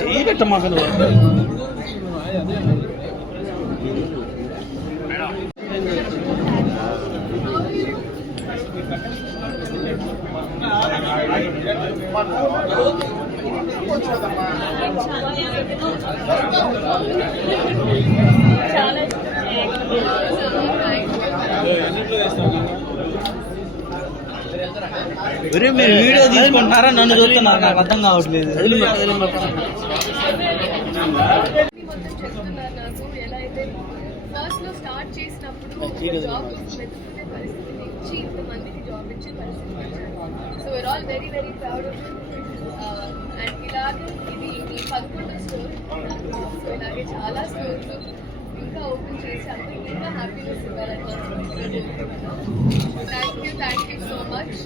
చెయ్యి పెట్టమ్మా అసలు. మీరు వీడియో తీసుకుంటున్నారా, నన్ను చూస్తున్నారు? నాకు అర్థం కావట్లేదు. ఫస్ట్ లో స్టార్ట్ చేసినప్పుడు జాబ్ వెతుకునే పరిస్థితి నుంచి ఇంతమందికి జాబ్ ఇచ్చే పరిస్థితి. So we are all very very proud of and ఇలాగే ఇది మీ 11 స్టోర్. సో ఇలాగే చాలా స్టోర్స్ ఇంకా ఓపెన్ చేసి అందరికి ఇంకా హ్యాపీనెస్ ఇవ్వాలని మనస్ఫూర్తిగా కోరుకుంటున్నాను. Thank you so much.